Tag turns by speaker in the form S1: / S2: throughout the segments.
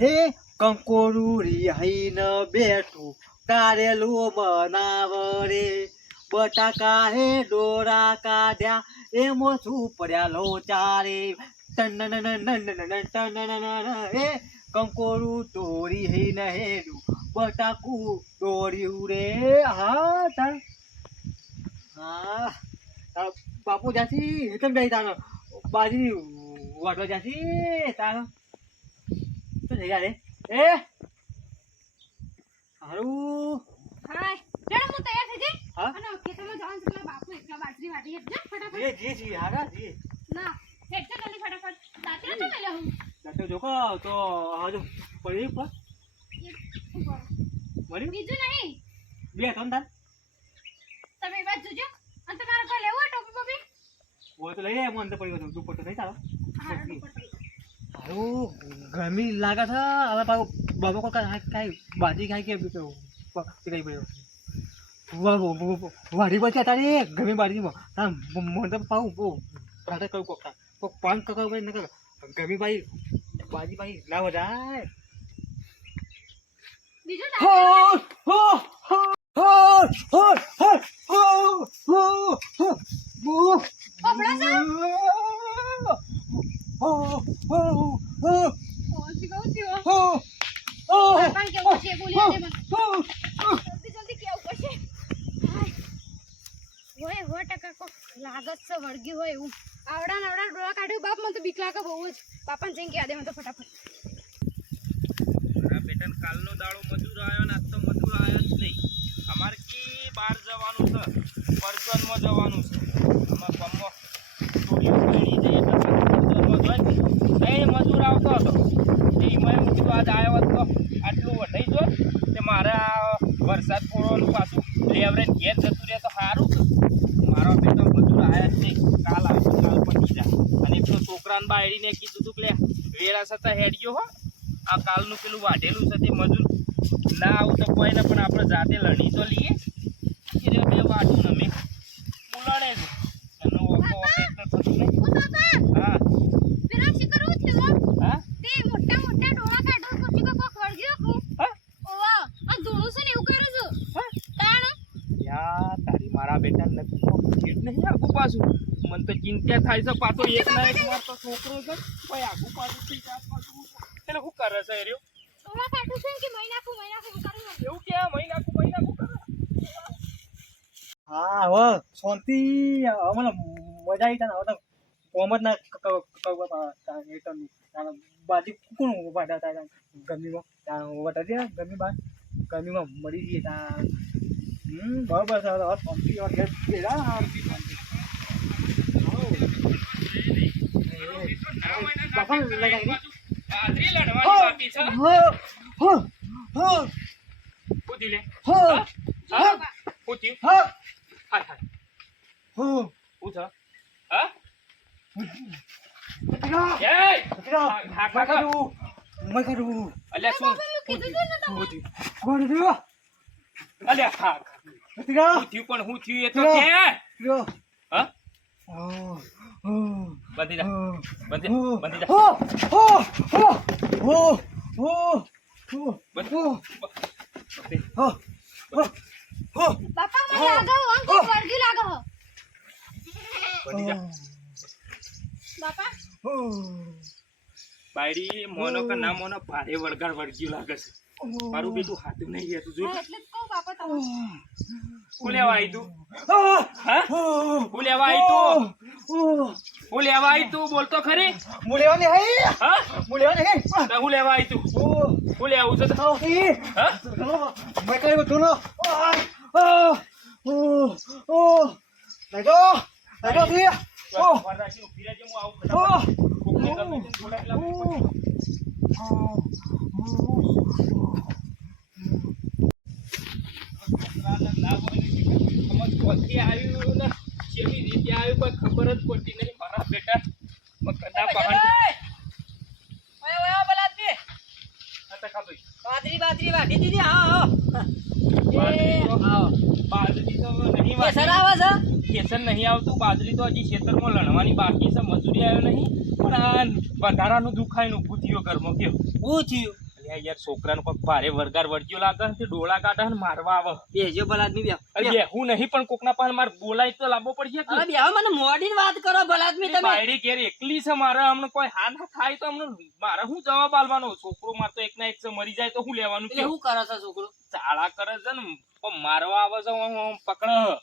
S1: હે કંકોરું રિહાઈને બેઠું કારેલું બનાવરે બટાકા હે ડોરા કાઢ્યા એમાં શું પડ્યા લોચારે હે કંકોરું તોરી હઈને હેડું બટાકું દોર્યું રે હા તાર હા બાપુ જાસી હેતમ જાય તારો બાજરી વાટવા જાસી તારો તો જઈ રે. એ! હારું.
S2: હાય. રેડો હું તૈયાર થઈ જઈ
S1: હા?
S2: અને ખેતરમાં જવાનું પેલા બાપુ એકલા બાજરી વાટી જા ફટાફટ.
S1: જી જી જી હારા જી
S2: ના જા જલ્દી ફટાફટ. દાંતરા તો મેલ્યો હું.
S1: દાંતો જોકો તો હજુ પડી પર મળ્યું?
S2: બીજું નહીં.
S1: બે તો તાર?
S2: તમે એ જોજો. અને તમારે કોઈ લેવું ટોપી બોપી?
S1: હોય તો લઈ લે હું અંદર પડી ગયો દુપટ્ટો નહીં તારો.
S2: હા.
S1: હારું. ગરમી લાગે છે હવે પાછું બાબો કોઈ કાંઈ કાંઈ બાજી ખાઈ કે કઈ પડ્યો વાડી પછી તારી ગરમી બાજીમાં હા મને તો પાઉં બહુ રાતે કયું કોક કોક પાન કકર ભાઈ નકર ગરમી ભાઈ બાજી ભાઈ ના વધાય
S2: બીજું
S1: હો
S2: દાંતરા
S1: હો હો હો હો હો હો હો હો હો હો હો હો
S2: લાગત છે વળગી હોય એવું. આવડા ને આવડા ડોળા કાઢ્યું. બાપ મને તો બીક લાગે બહુ જ. બાપાને જઈને કહી દે મને તો ફટાફટ.
S3: આ બેટન કાલનો દાડો મજૂર આવ્યો ને આજ તો મજૂર આવ્યો જ નહીં. અમારે કી બહાર જવાનું છે? પરસનમાં જવાનું છે. આમાં પમ્મો ચોરીઓ કરી જાય એટલે પરસનમાં જોઈ એ મજૂર આવતો હતો તે મેં એમ કીધું આજ આવ્યો હોત તો આટલું વઢાઈ જો તે મારે આ વરસાદ પડવાનું પાછું લેવરે ઘેર જતું રહે તો સારું મારો બેટો મજૂર આવ્યા જ નહીં. કાલ આવશે, કાલ પતી જાય. અને એક તો છોકરાને બાયડીને કીધું તું કે વેળા છતાં હેડ્યો હો. આ કાલનું પેલું વાઢેલું છે તે મજૂર. ના આવું તો કોઈ પણ આપણે જાતે લણી તો લઈએ એ રહ્યો બે વાટું ને મેં બોલાણે જ એનો ઓકો ઓપરેટ તો થતું નહીં
S2: ઓ બાપા
S3: હા
S2: પેલા શિખર હું થયું
S3: હા
S2: તે મોટા મોટા ડોળા કાઢો પછી કોક કોક વળગ્યો કુ
S3: હા
S2: ઓવા આ ધૂળું છે ને એવું કરું છું
S3: હા
S2: તાણ
S3: યા તારી મારા બેટા નથી તો ફીટ નહીં આગું પાછું મને તો ચિંતા થાય છે પાછો એક ના એક મારતો છોકરો છે ભાઈ આગું પાછું થઈ જાય પાછું એટલે શું કરે છે
S2: એરિયો
S3: એવું કે મહિના મહિના
S1: હા હવે શાંતિ મને મજા આવી તને હવે તો કોમ જ ના બાજી કોણ વાટા તા ગરમીમાં ત્યાં વાટા દે ગરમી બાદ ગરમીમાં મરી જઈએ ત્યાં હમ બરાબર છે હવે શાંતિ હવે ઘેર
S3: થયું પણ હું થયું એ તો કે હા. બંધી જા. બંધી
S1: oh,
S3: બંધી જા
S1: oh, oh, oh, oh, oh, oh,
S3: બંધ.
S1: oh,
S3: બંધી.
S1: oh, oh, oh,
S2: બાપા મને હું કોક વળગી લાગે. હો
S3: બંધી જા.
S2: બાપા.
S1: oh,
S3: બાયડી મોનો કે ના મોનો ભારે વળગાડ વળગ્યું લાગે છે. મારું બેટું હાથું નહીં ગયા તું
S2: જોઈ એટલે કહું બાપા તમે.
S3: હું લેવા આવી તું? હું? લેવા આવી તું? હું લેવા આવી તું? બોલતો ખરી.
S1: હું
S3: લેવા
S1: નહીં હા?
S3: હું લેવા
S1: નહીં
S3: હું. ખબર જ પડતી નહીં મારા બેટા કદા
S4: બાદરી બાદરી વાટી દીધી હા
S3: હા બાજરી તો નહીં
S4: કેસર
S3: નહીં આવતું બાજરી તો હજી ખેતરમાં લણવાની બાકી છે, મજૂરી આવ્યો નહીં, પણ આ વધારાનું ઉભું થયું કર્મ
S4: કેવું? થયું.
S3: યાર છોકરાને કોક ભારે વરગાર વળગ્યો લાગે છે ડોળા કાઢે ને મારવા આવે.
S4: બેહજો ભલા આદમી બે
S3: અરે બેહું નહીં પણ કોકના પાસે માર બોલાય તો લાંબો પડશે
S4: અરે બે મને મોડીને વાત કરો ભલા આદમી તમે
S3: બાયડી ઘેર એકલી છે મારે હમણાં કોઈ હા ના થાય તો હમણાં મારે હું જવાબ આલવાનો છોકરો માર તો એક ના એક છે મરી જાય તો હું લેવાનું
S4: એટલે હું કરે છે છોકરો?
S3: ચાળા કરે છે ને પણ મારવા આવે છે હું પકડ.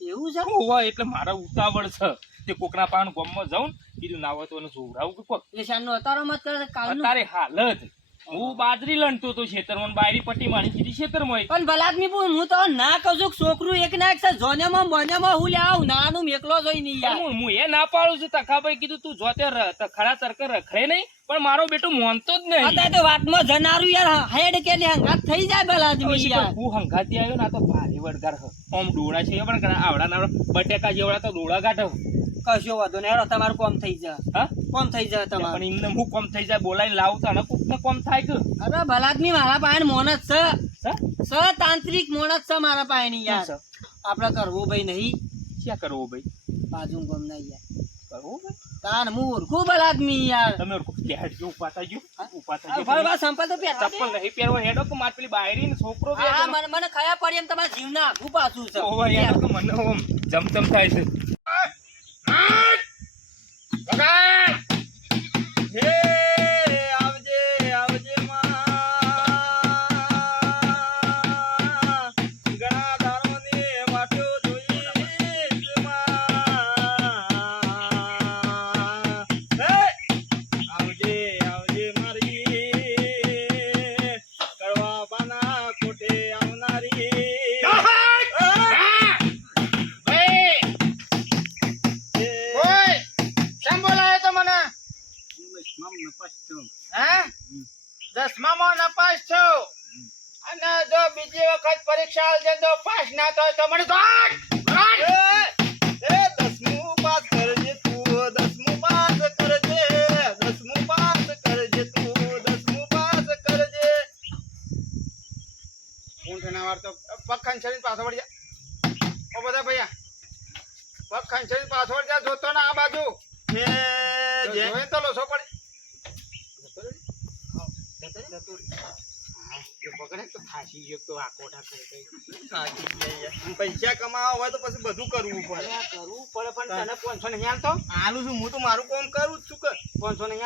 S4: એવું છે?
S3: હોવા એટલે મારા ઉતાવળ છે. તે કોકના પાન ગોમમાં જાઉં કીધું ના હોય તો એને જોવડાવું કે કોક?
S4: એટલે શાનનો અતારો મત કરે કાલનો.
S3: અતારે હાલ હાલત. હું બાજરી લણતો તો ખેતરમાં બાયરી પટ્ટી મારી કીધી ખેતરમાં
S4: પણ ભલાદમી હું તો ના કહું છોકરું એક ના એક છે. જોનેમાં બોનેમાં હું લે આવું નાનું મેકલો જોઈ નહીં યાર
S3: હું એ ના પાડું છું. તખાભાઈ કીધું તું જોતે ખરા તરકે રખડે નહીં પણ મારો બેટો મોનતો જ નહીં.
S4: અત્યારે તો વાતમાં જનારું યાર હેડ કે ને હંગાત થઈ જાય ભલા
S3: હવે
S4: આદમી
S3: શીખર,
S4: યાર.
S3: હું હંગાતી આવ્યો ના તો ભારે વડગાર ઓમ ડોળા છે પણ આવડા ના બટેકા જેવડા તો ડોળા કાઢો
S4: કશો વાંધો નહીં તમારું કોમ થઈ જાય.
S3: હા?
S4: કોમ થઈ જાય
S3: પણ એમને હું કોમ થઈ જાય બોલાઈને લાવતા ને કોક ને કોમ થાય કે?
S4: અરે ભલા આદમી મારા પાસે મોન છે. સ તાંત્રિક મોન છે મારા પાસે ની યાર.
S3: શું
S4: આપડે કરવું ભાઈ નહીં.
S3: શું કરવો ભાઈ?
S4: બાજુ કોમ ના યાર.
S3: કરવો ભાઈ?
S4: તાન ભલા આદમી યાર.
S3: તમે ઓળખો? લેટ જો ગયો ઊભા થઈ
S4: આ
S3: ગયો
S4: સંપલ તો પહેરવા
S3: ચપ્પલ નહીં પહેરવો હેડો કે માર પેલી બાયરી ને છોકરો
S4: હા મને મને ખયા પડી એમ તમારા જીવના આઘું પાછું છે.
S3: ઓવર યાર મને ઓમ જમતમ થાય છે.
S5: પરીક્ષા જતો પાસ ના થાય તો મને ગાંઠ! ગાંઠ!
S6: દસમું પાસ કરજે તું દસમું પાસ કરજે દસમું પાસ કરજે તું દસમું પાસ કરજે.
S5: ઊંઠ ના વાળતો પગ ખંચરીને પાછો વળી જા. ઓ બધા ભૈયા પગ ખંચરીને પાછો વળી જા જોતો ના આ બાજુ.
S6: હે
S5: જો- તો લોસો પડી. પકડે તો થાકી ગયો તો આ કોઠા કરી.
S6: પૈસા કમાવા હોય તો પછી બધું કરવું પડે.
S5: કરવું પડે પણ તને પાંચસો નહીં આલતો
S6: આલું છું હું તો મારું કામ કરું જ છું કે.
S5: પાંચસો નહીં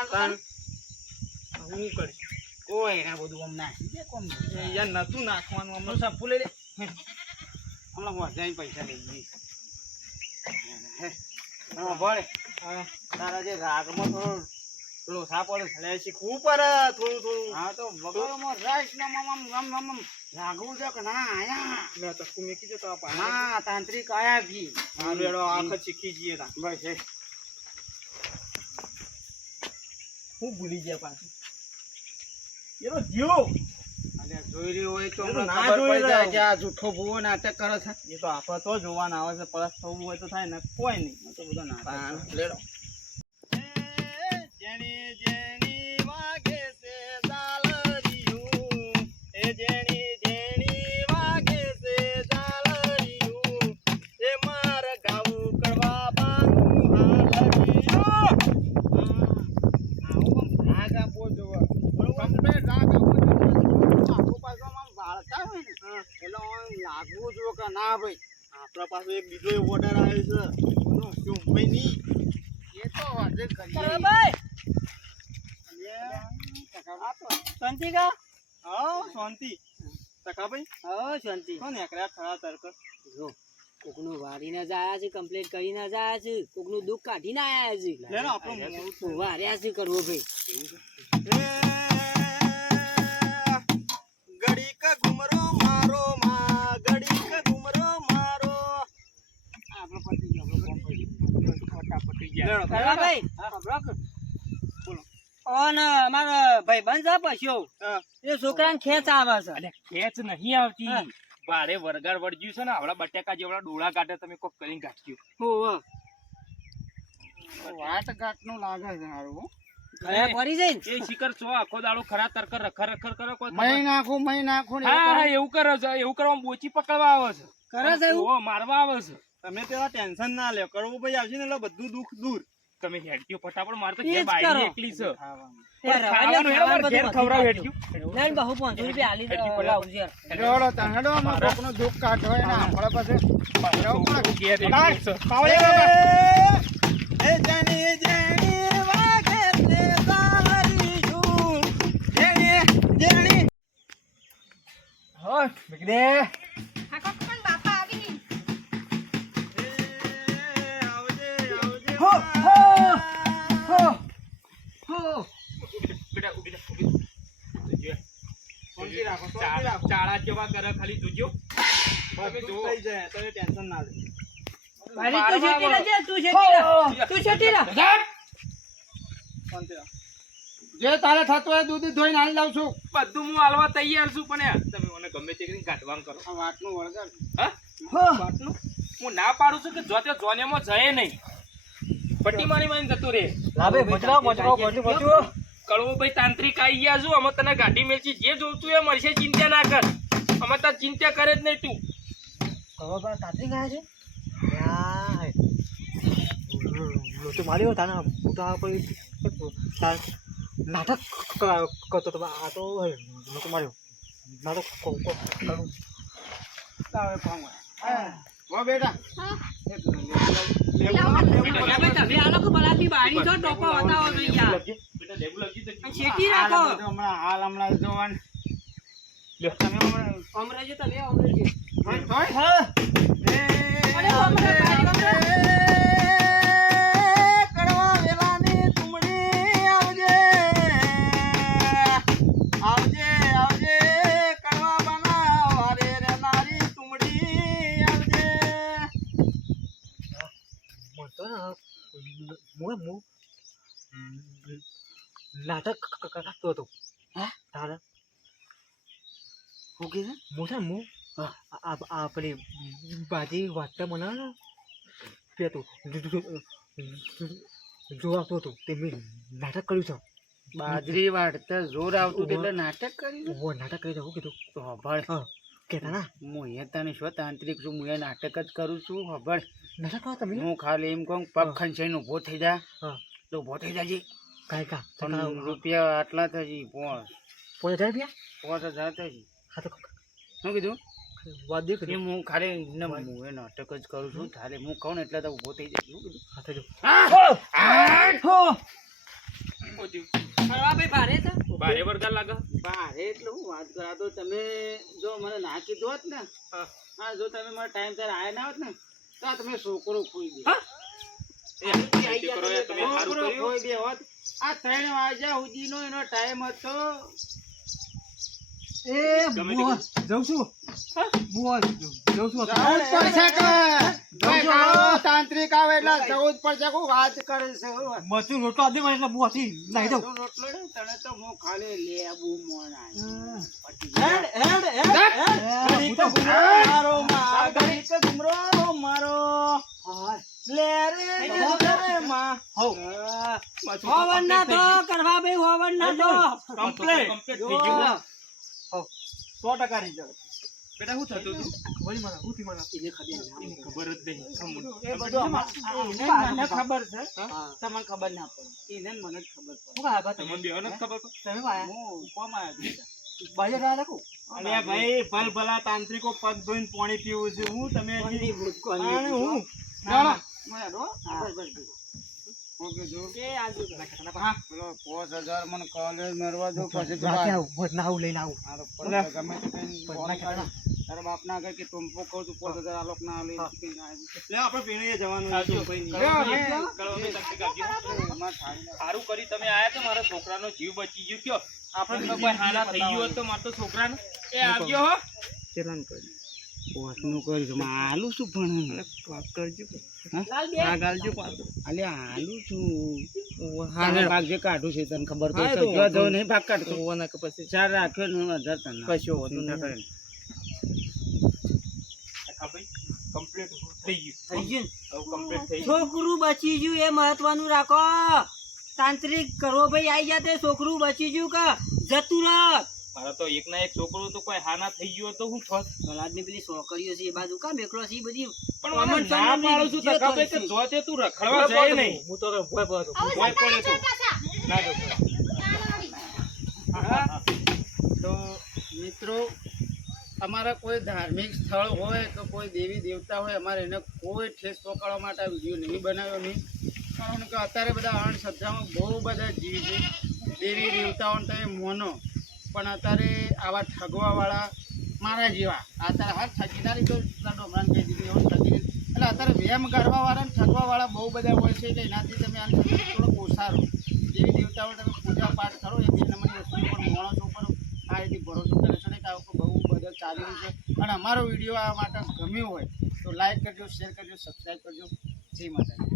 S5: હું કરીશ. કોઈ ના બધું આમ નાખી દે કોમ.
S6: યાર નતું નાખવાનું હમણાં
S5: સપુ લઈ લે હમણાં હું પૈસા લઈ જઈશ. હા, તારા જે રાગમાં થોડો લોસા પડે છે.
S6: એટલે શીખવું પડે થોડું થોડું.
S5: હા તો વગરમાં રાઈસ ને આમ આમ આમ આમ છે કે ના આયા?
S6: લે તો તું મેકી જતો આ પાણી
S5: હા તાંત્રિક આયા ગી
S6: હા લેડો આખ શીખી જઈએ તા.
S5: બસ એ.
S6: હું ભૂલી ગયા પાછું એનો જીવ.
S5: અને જોઈ રહ્યો હોય તો
S6: ના જોઈ રહ્યો.
S5: કે આ જૂઠો ભૂવો નાટક કરે છે.
S6: એ તો આપણે તો જોવાના આવે છે પરસ થવું હોય તો થાય ને કોઈ નહીં.
S5: તો બધો નાટક લેડો. લાગવું જો કે ના ભાઈ
S6: આપણા પાસે એક બીજો ઓર્ડર આવ્યો છે. શું ભાઈ નહીં?
S5: એ તો વાંધો કરીએ.
S4: ભાઈ. શાંતિ કા
S6: હા શાંતિ. ટકાભાઈ
S4: હા શાંતિ.
S6: કોણ એકલા ખરા તરક
S4: જો. કોકનું વારીને જ આયા છે કમ્પ્લીટ કરીને જ આયા છે કોકનું દુઃખ કાઢીને આયા છે.
S6: લેનો આપણો
S4: તો વાર્યા છે કરવો ભાઈ.
S6: ગડી કા ઘુમરો મારો માં ગડી કા ઘુમરો મારો.
S5: આપણો પતી ગયો, પતી ફટાફટ ગયા.
S4: ભાઈ. અને અમારો ભાઈ બંધ છે પશ્યો
S6: હા.
S4: એ છોકરાને ખેંચ આવે છે.
S3: અલ્યા ખેંચ નહીં આવતી. ભારે વરગાર વળગ્યું છે ને આપડા બટેકા જેવડા ડોળા કાઢે તમે કોક કરીને કાઢ્યો
S5: ઘાટનું લાગે છે હો.
S4: પડી
S3: એ છો આખો દાડો ખરા તરકર રખર રખર કરો કોઈ
S5: મહી નાખું
S3: હા
S5: એવું
S3: કરે છે એવું કરવામાં બોચી પકડવા આવે છે.
S4: કરે છે એવું?
S3: મારવા આવે છે.
S6: તમે પેલા ટેન્શન ના લે કરવું ભાઈ આવશે ને એટલે બધું દુઃખ દૂર.
S3: તમે હેડ્યો ફટાફટ મારે તો ઘેર બાયડી એકલી છે.
S4: દે,
S3: ખાવાનું. હેડો, મારે ઘેર
S4: બધું
S3: ખવડાવ
S4: બધું બહુ પાંચસો રૂપિયા આલી
S3: હેડ્યું,
S4: અ, લાવું
S1: હેડો, તાણ હેડો, અમારે કોકનો દુઃખ કાઢો એને સાંભળે પછી.
S3: છોકરું ઘેર એકલું છે.
S1: પાવડે બાબા.
S5: એ જાણી જાણી વાગે તે તારી છું.
S1: મૂકી દે.
S2: હા કાકો
S1: રાખો,
S3: ચાળા જેવા કરે ખાલી જોજો. તમે
S1: બધું થઈ જાય, તો ટેન્શન ના લે.
S4: ભાઈ, તું શેટી રહેજે, તું શેટી રહે. તું શેટી રહે.
S1: જે તારે થતું હોય દૂધ ધોઈને આલી લાવ છું
S3: બધું હું હાલવા તૈયાર છું પણ તમે મને ગમે તે કરીને કાઢવાનું કરો.
S1: આ વાતનું વળગર
S3: હા? વાતનું? હું ના પાડું છું કે જો તે જોનેમાં જાય નહીં. પટ્ટી મારી મારી જતું રે
S1: લાવે મચરાવ બધું બધું
S3: કળવો તાંત્રિક આવી ગયા છું અમે તને ગાડી મેળવી જે જોતું એ મળશે ચિંતા ના કર અમે તાર ચિંતા કરે જ નહીં તું
S1: કવા બા તાતરી ગયા છે માર્યો તાના મોટા કોઈ નાટક કરતો તો આ તો માર્યો નાટક કો કો કરું બેટા
S4: ભાઈ, તમે આ લોકો બરાબરી બારી છો, ટોપો બતાવો તો યાર. શેટી રાખો.
S1: હમણાં હાલ હમણાં જોવાન. તમે હમણાં
S4: આમ રહેજો તમે, આમ રહેજો.
S1: હોય હોય
S4: અરે, આમ રહે,
S1: નાટક કરતો હતો હા તારા
S5: હું કે
S1: હું છે હું આપણે બાજી વાટતા મને ને જોર આવતો હતો તે મેં નાટક કર્યું છે
S5: બાજરી વાળતા જોર આવતું એટલે નાટક કર્યું
S1: હું નાટક કરી હું કીધું
S5: તો
S1: હબળ કેતા ના
S5: હું એ તને શું તાંત્રિક છું હું એ નાટક જ કરું છું હબળ
S1: નાટક કરો તમે
S5: હું ખાલી એમ કહું પગ ખંચાઈને ઊભો થઈ જા. તો ઊભો થઈ જાજે
S1: કાંઈ કા
S5: પણ રૂપિયા આટલા થશે
S1: પોતે હજાર રૂપિયા?
S5: પોસ હજાર થશે
S1: હા તો
S5: શું કીધું?
S1: વાત દે
S5: એ હું ખાલી ને હું. એ નાટક જ કરું છું તારે હું કહું ને એટલે તો ઊભો થઈ જાય. શું કીધું?
S1: હા તો જો.
S3: શું થયું?
S4: ફરવા ભાઈ ભારે છે?
S3: ભારે વળગા લાગે.
S5: બારે એટલે હું વાત કરા. તો તમે જો મને ના હોત ને
S3: હા.
S5: હા જો તમે મારા ટાઈમ ત્યારે આયા ના હોત ને તો તમે છોકરો ખોઈ દે
S3: હા? એ ખેતી કરો યાર, તમે સારું
S5: છોકરો
S3: કર્યું.
S5: ખોઈ દે હોત. આ ત્રણ વાગ્યા સુધીનો એનો ટાઈમ હતો.
S1: એ બોલ જઉં છું. બોલ જઉં છું.
S5: તાંત્રિક આવે એટલે જવું જ પડશે. કોઈ વાત કરે છે.
S1: મચું રોટલો આદે મને એટલે બુઆથી નાહી દઉં.
S5: રોટલો તને તો હું ખાલી લેબુ મોણા
S1: હેડ હેડ હેડ
S5: ગણિત મારો. મારો. લે રે લે માં.
S4: હોવન ના થો, કરવા ભાઈ, હોવન ના થો.
S3: કમ્પ્લેટ કમ્પ્લેટ થઈ ગયું.
S1: સો ટકા રિઝલ્ટ
S3: બેટા શું થતું હતું?
S1: વળી મને ઉઠી મને
S3: એને ખબર જ નહીં.
S5: એ બધું મને ખબર છે. તમને ખબર. ના પડે. એને મને ખબર પડે.
S1: શું કહા
S3: તમને બેઓને જ ખબર પડે?
S1: તમે આયા?
S5: હું કોમ અરે ભાઈ ભલ ભલા તાંત્રિકો પગ ધોઈને પાણી પીવું છે. હું તમે હું? ના બસ બસ.
S1: ભોજ ના ના
S5: ના ના ને.
S3: જીવ બચી ગયો. કયો? આપડે કોઈ હાના થઈ ગયો હોત તો મારો તો છોકરાને. એ આવજો હો.
S5: ચેલાન કરી. પોતનું કરીશું આલુ શું પણ. કરજો. હા? ગાલજો અલે આલુ છું. હા ભાગ જે કાઢું છે તને ખબર તો છે જો જો નહીં ભાગ કાઢતો. ઓના કે પછી. ચાર રાખ્યો ને હજાર તને. કશો હોતું નથી
S3: કમ્પ્લીટ થઈ ગયું.
S4: થઈ ગયું
S3: કમ્પ્લીટ થઈ
S4: છોકરું બચી ગયું એ મહત્વનું રાખો. તાંત્રિક કરવો ભાઈ આઈ જાતે છોકરું બચી ગયું કે જતું રહ
S3: મારે તો એક ના એક છોકરો તો કોઈ હાના થઈ ગયો તો હું થોત
S4: પ્રહલાદની પેલી છોકરીઓ છે એ બાજુ કામ એકલો છે બધી
S3: પણ મને
S4: અમન
S3: ના પાડું છું તો
S4: બીજો
S3: કે જો તે તું રખડવા જાય નહીં.
S1: હું તો ભોય
S2: ભોય
S3: તો
S2: ભોય
S3: પડે તો.
S1: ના તો
S5: તો મિત્રો અમારા કોઈ ધાર્મિક સ્થળ હોય તો કોઈ દેવી દેવતા હોય અમારે એને કોઈ ઠેસ પકડવા માટે આ વીડિયો નહીં બનાવ્યો નહીં કારણ કે અત્યારે બધા અંધશ્રદ્ધામાં બહુ બધા જીવ છે. દેવી દેવતાઓને તમે મોનો. પણ અત્યારે આવા ઠગવાવાળા મારા જેવા. અત્યારે હાથ ઠગી ના લીધો ડોમરાને કહી દીધું, એવું ઠગી એટલે અત્યારે વેમ ગરવાવાળા ને ઠગવાવાળા બહુ બધા હોય છે એટલે એનાથી તમે આ થોડો ઓસારો દેવી દેવતાઓ તમે પૂજા પાઠ કરો, એ બે નંબરની વસ્તુ પર માણસો પર આ રીતે ભરોસો કરે છે ને કે આ બહુ બધો ચાલ્યું છે. અને અમારો વીડિયો આ માટે ગમ્યો હોય, તો લાઈક કરજો શેર કરજો સબસ્ક્રાઈબ કરજો. જય માતાજી.